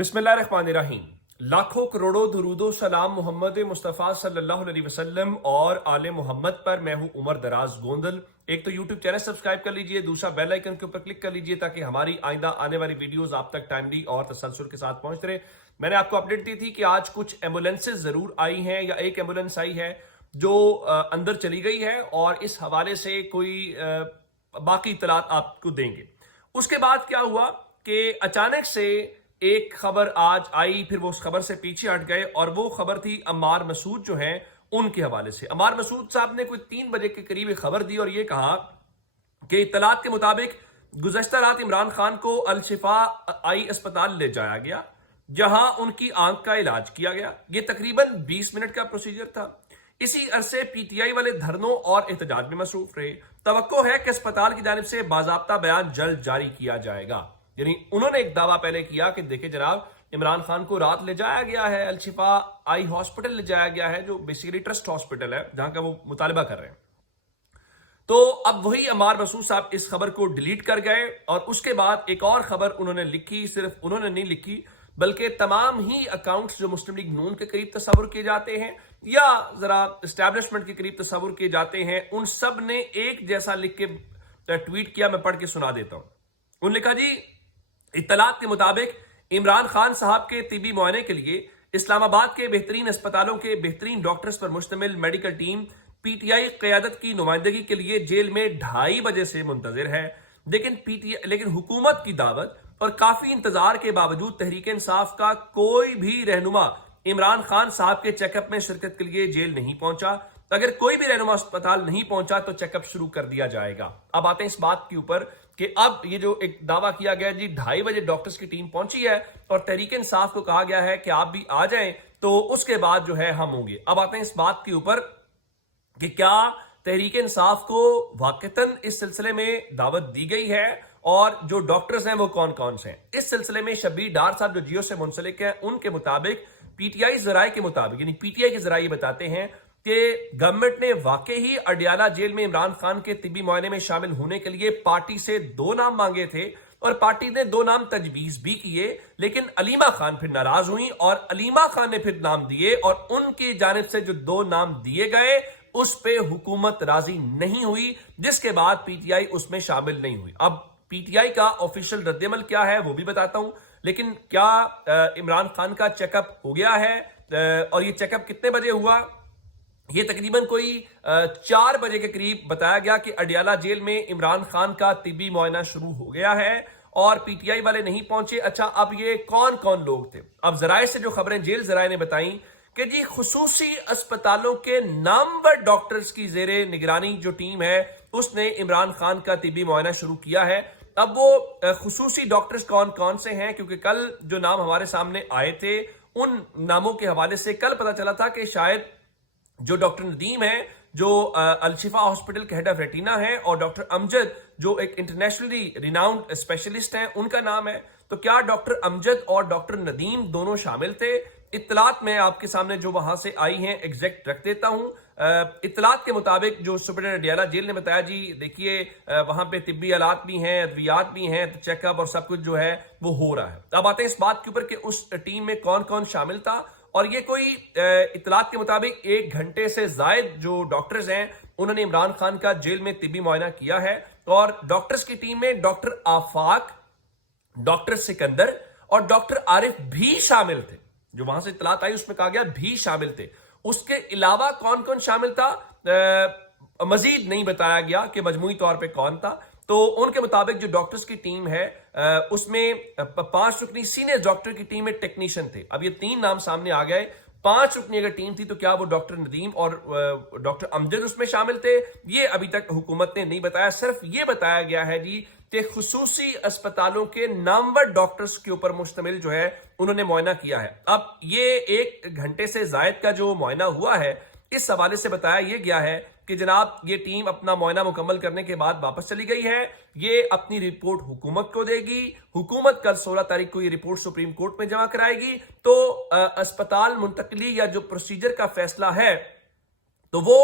बिस्मिल्लाहिर्रहमानिर्रहीम। लाखों करोड़ों दुरूदो सलाम मोहम्मद मुस्तफ़ा सल्लल्लाहु अलैहि वसल्लम और आले मोहम्मद पर। मैं हूं उमर दराज गोंदल। एक तो यूट्यूब चैनल सब्सक्राइब कर लीजिए, दूसरा बेल आइकन के ऊपर क्लिक कर लीजिए ताकि हमारी आइंदा आने वाली वीडियोस आप तक टाइमली और तसलसल के साथ पहुंचते रहे। मैंने आपको अपडेट दी थी कि आज कुछ एम्बुलेंसेज जरूर आई हैं, या एक एम्बुलेंस आई है जो अंदर चली गई है, और इस हवाले से कोई बाकी इतलात आपको देंगे। उसके बाद क्या हुआ कि अचानक से एक खबर आज आई, फिर वो उस खबर से पीछे हट गए, और वो खबर थी अम्मार मसूद जो हैं उनके हवाले से। अम्मार मसूद साहब ने कोई 3 बजे के करीब खबर दी और ये कहा कि इत्तलात के मुताबिक गुज़श्ता रात इमरान खान को अल शिफा आई अस्पताल ले जाया गया, जहां उनकी आंख का इलाज किया गया। ये तकरीबन 20 मिनट का प्रोसीजर था। इसी अरसे पीटीआई वाले धरनों और एहतजाज में मसरूफ रहे। तवक्को है कि अस्पताल की जानिब से बाज़ाब्ता बयान जल्द जारी किया जाएगा। यानी उन्होंने एक दावा पहले किया कि देखिए जनाब, इमरान खान को रात ले जाया गया है, अल शिफा आई हॉस्पिटल ले जाया गया है, जो बेसिकली ट्रस्ट हॉस्पिटल है जहां का वो मुतालबा कर रहे हैं। तो अब वही अम्मार मसूद साहब इस खबर को डिलीट कर गए, और उसके बाद एक और खबर उन्होंने लिखी। सिर्फ उन्होंने नहीं लिखी बल्कि तमाम ही अकाउंट्स जो मुस्लिम लीग नून के करीब तस्वुर किए जाते हैं या जरा एस्टैब्लिशमेंट के करीब तस्वुर किए जाते हैं, उन सब ने एक जैसा लिख के ट्वीट किया। मैं पढ़ के सुना देता हूं। उन्होंने लिखा, जी इत्तलात के मुताबिक इमरान खान साहब के तिबी मुआयने के लिए इस्लामाबाद के बेहतरीन अस्पतालों के बेहतरीन डॉक्टर्स पर मुश्तमिल मेडिकल टीम पीटीआई क़यादत की नुमाइंदगी के लिए जेल में 2:30 बजे से मुंतजिर है। लेकिन हुकूमत की दावत और काफी इंतजार के बावजूद तहरीक इंसाफ का कोई भी रहनुमा इमरान खान साहब के चेकअप में शिरकत के लिए जेल नहीं पहुंचा। अगर कोई भी रहनुमा अस्पताल नहीं पहुंचा तो चेकअप शुरू कर दिया जाएगा। अब आते हैं इस बात के ऊपर कि अब ये जो एक दावा किया गया, जी 2:30 बजे डॉक्टर्स की टीम पहुंची है और तहरीक इंसाफ को कहा गया है कि आप भी आ जाएं, तो उसके बाद जो है हम होंगे। अब आते हैं इस बात के ऊपर कि क्या तहरीक इंसाफ को वाकईतन इस सिलसिले में दावत दी गई है, और जो डॉक्टर्स हैं वो कौन कौन से हैं। इस सिलसिले में शब्बीर डार साहब जो जियो से मुंसलिक हैं, उनके मुताबिक पीटीआई जराये के मुताबिक, यानी पीटीआई के जराये बताते हैं कि गवर्नमेंट ने वाकई ही अडियाला जेल में इमरान खान के तिबी मुआयने में शामिल होने के लिए पार्टी से 2 नाम मांगे थे, और पार्टी ने 2 नाम तजवीज भी किए, लेकिन अलीमा खान फिर नाराज हुई और अलीमा खान ने फिर नाम दिए, और उनकी जानिब से जो 2 नाम दिए गए उस पे हुकूमत राजी नहीं हुई, जिसके बाद पीटीआई उसमें शामिल नहीं हुई। अब पीटीआई का ऑफिशियल रद्दअमल क्या है वो भी बताता हूं, लेकिन क्या इमरान खान का चेकअप हो गया है, और ये चेकअप कितने बजे हुआ? ये तकरीबन कोई 4 बजे के करीब बताया गया कि अडियाला जेल में इमरान खान का तिबी मुआयना शुरू हो गया है, और पीटीआई वाले नहीं पहुंचे। अच्छा, अब ये कौन कौन लोग थे? अब जराये से जो खबरें जेल जराये ने बताई कि जी खुसूसी अस्पतालों के नामवर डॉक्टर्स की जेरे निगरानी जो टीम है उसने इमरान खान का तिबी मुआयना शुरू किया है। अब वो खुसूसी डॉक्टर्स कौन कौन से हैं, क्योंकि कल जो नाम हमारे सामने आए थे उन नामों के हवाले से कल पता चला था कि शायद जो डॉक्टर नदीम है जो अल शिफा हॉस्पिटल के हेड ऑफ रेटिना है, और डॉक्टर अमजद जो एक इंटरनेशनली रिनाउंड स्पेशलिस्ट हैं उनका नाम है। तो क्या डॉक्टर अमजद और डॉक्टर नदीम दोनों शामिल थे? इत्तलात में आपके सामने जो वहां से आई हैं एग्जैक्ट रख देता हूं। इत्तलात के मुताबिक जो सुपरिटेंडेंट अडियाला जेल ने बताया, जी देखिए वहां पे तिब्बी आलात भी हैं, अद्वियात भी हैं, तो चेकअप और सब कुछ जो है वो हो रहा है। अब आते हैं इस बात के ऊपर कि उस टीम में कौन कौन शामिल था, और ये कोई इत्तलात के मुताबिक 1 घंटे से जायद जो डॉक्टर्स हैं उन्होंने इमरान खान का जेल में तिब्बी मुआयना किया है। और डॉक्टर्स की टीम में डॉक्टर आफाक, डॉक्टर सिकंदर और डॉक्टर आरिफ भी शामिल थे। जो वहां से इत्तलात आई उसमें कहा गया भी शामिल थे। उसके अलावा कौन कौन शामिल था मजीद नहीं बताया गया कि मजमूई तौर पे कौन था। तो उनके मुताबिक जो डॉक्टर्स की टीम है उसमें 5 रुकनी सीनियर डॉक्टर की टीम में टेक्नीशियन थे। अब ये 3 नाम सामने आ गए। 5 रुकनी अगर टीम थी तो क्या वो डॉक्टर नदीम और डॉक्टर अमजद उसमें शामिल थे? ये अभी तक हुकूमत ने नहीं बताया। सिर्फ ये बताया गया है जी कि खुसूसी अस्पतालों के नामवर डॉक्टर्स के ऊपर मुश्तमिल जो है उन्होंने मुआयना किया है। अब ये 1 घंटे से जायद का जो मुआयना हुआ है, इस हवाले से बताया यह गया है कि जनाब ये टीम अपना मुआयना मुकम्मल करने के बाद वापस चली गई है। ये अपनी रिपोर्ट हुकूमत को देगी। हुकूमत कल 16 तारीख को ये रिपोर्ट सुप्रीम कोर्ट में जमा कराएगी। तो अस्पताल मुंतकली या जो प्रोसीजर का फैसला है तो वो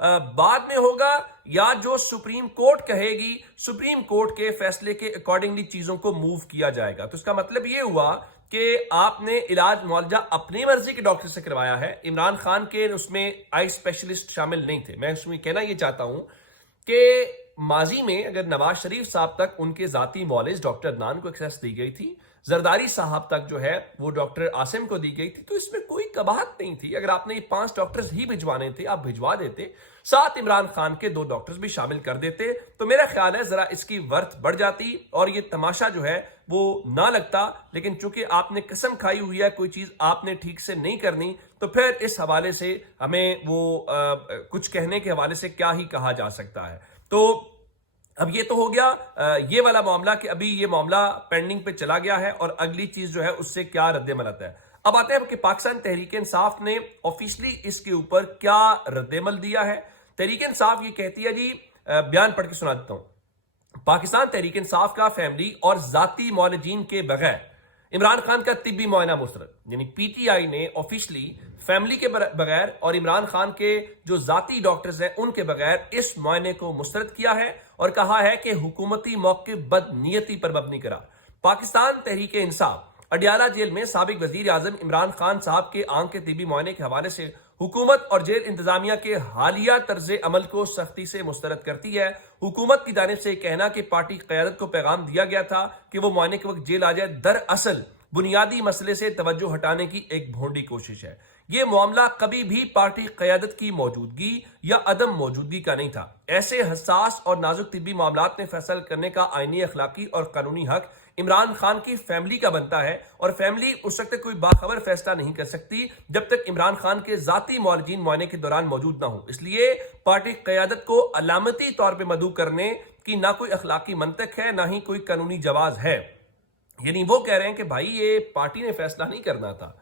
बाद में होगा, या जो सुप्रीम कोर्ट कहेगी, सुप्रीम कोर्ट के फैसले के अकॉर्डिंगली चीजों को मूव किया जाएगा। तो इसका मतलब ये हुआ کہ آپ نے علاج معالجہ اپنی مرضی کے ڈاکٹر سے کروایا ہے. عمران خان کے اس میں آئی اسپیشلسٹ شامل نہیں تھے. میں اس میں کہنا یہ چاہتا ہوں کہ ماضی میں اگر نواز شریف صاحب تک ان کے ذاتی معالج ڈاکٹر عدنان کو ایکسیس دی گئی تھی, زرداری صاحب تک جو ہے وہ ڈاکٹر عاصم کو دی گئی تھی, تو اس میں کوئی قباحت نہیں تھی. اگر آپ نے یہ 5 ڈاکٹرز ہی بھجوانے تھے آپ بھجوا دیتے, ساتھ عمران خان کے 2 ڈاکٹرز بھی شامل کر دیتے, تو میرا خیال ہے ذرا اس کی ورتھ بڑھ جاتی اور یہ تماشا جو ہے وہ نہ لگتا. لیکن چونکہ آپ نے قسم کھائی ہوئی ہے کوئی چیز آپ نے ٹھیک سے نہیں کرنی, تو پھر اس حوالے سے ہمیں وہ کچھ کہنے کے حوالے سے کیا ہی کہا جا سکتا ہے. تو اب یہ تو ہو گیا یہ والا معاملہ کہ ابھی یہ معاملہ پینڈنگ پہ چلا گیا ہے اور اگلی چیز جو ہے اس سے کیا رد عمل آتا ہے. اب آتے ہیں کہ پاکستان تحریک انصاف نے آفیشلی اس کے اوپر کیا رد عمل دیا ہے. تحریک انصاف یہ کہتی ہے, جی بیان پڑھ کے سنا دیتا ہوں. پاکستان تحریک انصاف کا فیملی اور ذاتی معالجین کے بغیر عمران خان کا طبی معائنہ مسترد, یعنی پی ٹی آئی نے آفیشلی فیملی کے بغیر اور عمران خان کے جو ذاتی ڈاکٹرز ہیں ان کے بغیر اس معائنے کو مسترد کیا ہے اور کہا ہے کہ حکومتی موقف بد نیتی پر مبنی کرا. پاکستان تحریک انصاف اڈیالہ جیل میں سابق وزیر اعظم عمران خان صاحب کے آنکھ کے طبی معائنے کے حوالے سے حکومت اور جیل انتظامیہ کے حالیہ طرز عمل کو سختی سے مسترد کرتی ہے. حکومت کی جانب سے کہنا کہ پارٹی قیادت کو پیغام دیا گیا تھا کہ وہ معائنے کے وقت جیل آ جائے, دراصل بنیادی مسئلے سے توجہ ہٹانے کی ایک بھونڈی کوشش ہے. یہ معاملہ کبھی بھی پارٹی قیادت کی موجودگی یا عدم موجودگی کا نہیں تھا. ایسے حساس اور نازک طبی معاملات میں فیصلہ کرنے کا آئینی, اخلاقی اور قانونی حق عمران خان کی فیملی کا بنتا ہے, اور فیملی اس وقت تک کوئی باخبر فیصلہ نہیں کر سکتی جب تک عمران خان کے ذاتی معالجین معائنے کے دوران موجود نہ ہو. اس لیے پارٹی قیادت کو علامتی طور پہ مدعو کرنے کی نہ کوئی اخلاقی منطق ہے نہ ہی کوئی قانونی جواز ہے. یعنی وہ کہہ رہے ہیں کہ بھائی یہ پارٹی نے فیصلہ نہیں کرنا تھا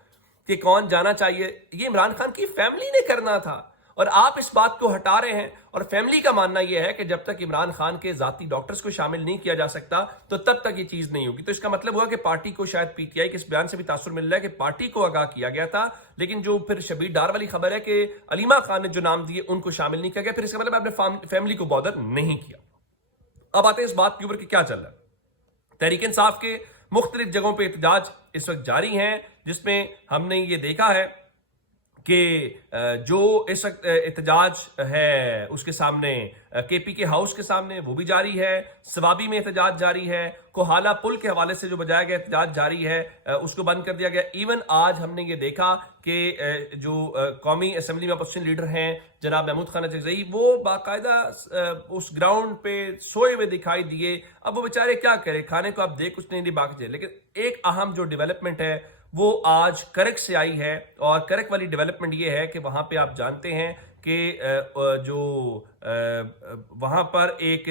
کہ کون جانا چاہیے, یہ عمران خان کی فیملی نے کرنا تھا, اور آپ اس بات کو ہٹا رہے ہیں. اور فیملی کا ماننا یہ ہے کہ جب تک عمران خان کے ذاتی ڈاکٹرز کو شامل نہیں کیا جا سکتا تو تب تک یہ چیز نہیں ہوگی. تو اس کا مطلب ہوا کہ پارٹی کو شاید پی ٹی آئی کے اس بیان سے بھی تاثر مل رہا ہے کہ پارٹی کو آگاہ کیا گیا تھا, لیکن جو پھر شبیر ڈار والی خبر ہے کہ علیمہ خان نے جو نام دیے ان کو شامل نہیں کیا گیا, پھر اس کا مطلب آپ نے فیملی کو بادر نہیں کیا. اب آتے ہیں اس بات کے اوپر کہ کیا چل رہا ہے. تحریک انصاف کے مختلف جگہوں پہ احتجاج اس وقت جاری ہیں, جس میں ہم نے یہ دیکھا ہے کہ جو اس وقت احتجاج ہے اس کے سامنے کے پی کے ہاؤس کے سامنے وہ بھی جاری ہے, سوابی میں احتجاج جاری ہے, کوہالہ پل کے حوالے سے جو بجایا گیا احتجاج جاری ہے اس کو بند کر دیا گیا. ایون آج ہم نے یہ دیکھا کہ جو قومی اسمبلی میں اپوزیشن لیڈر ہیں جناب محمود خان اجزئی, وہ باقاعدہ اس گراؤنڈ پہ سوئے ہوئے دکھائی دیے. اب وہ بیچارے کیا کرے, کھانے کو آپ دیکھ کچھ نہیں باقی. لیکن ایک اہم جو ڈیولپمنٹ ہے وہ آج کرک سے آئی ہے, اور کرک والی ڈیولپمنٹ یہ ہے کہ وہاں پہ آپ جانتے ہیں کہ جو وہاں پر ایک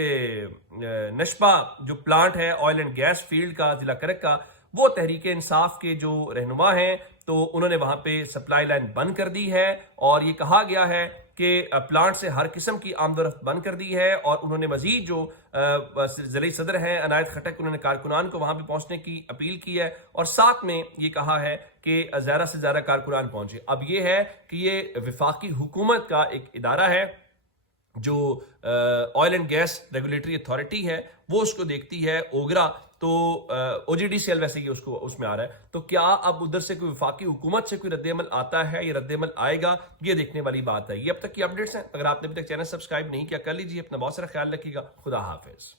نشبہ جو پلانٹ ہے آئل اینڈ گیس فیلڈ کا ضلع کرک کا, وہ تحریک انصاف کے جو رہنما ہیں تو انہوں نے وہاں پہ سپلائی لائن بند کر دی ہے, اور یہ کہا گیا ہے کہ پلانٹ سے ہر قسم کی آمد و رفت بند کر دی ہے. اور انہوں نے مزید جو ضلعی صدر ہیں عنایت خٹک, انہوں نے کارکنان کو وہاں پہ پہنچنے کی اپیل کی ہے, اور ساتھ میں یہ کہا ہے کہ زیادہ سے زیادہ کارکنان پہنچے. اب یہ ہے کہ یہ وفاقی حکومت کا ایک ادارہ ہے جو oil and gas regulatory authority ہے, وہ اس کو دیکھتی ہے, اوگرا, تو او جی ڈی سی ایل ویسے ہی اس میں آ رہا ہے. تو کیا اب ادھر سے کوئی وفاقی حکومت سے کوئی رد عمل آتا ہے, یہ رد عمل آئے گا, یہ دیکھنے والی بات ہے. یہ اب تک کی اپڈیٹس ہیں. اگر آپ نے ابھی تک چینل سبسکرائب نہیں کیا کر لیجیے. اپنا بہت سارا خیال رکھیے گا. خدا حافظ.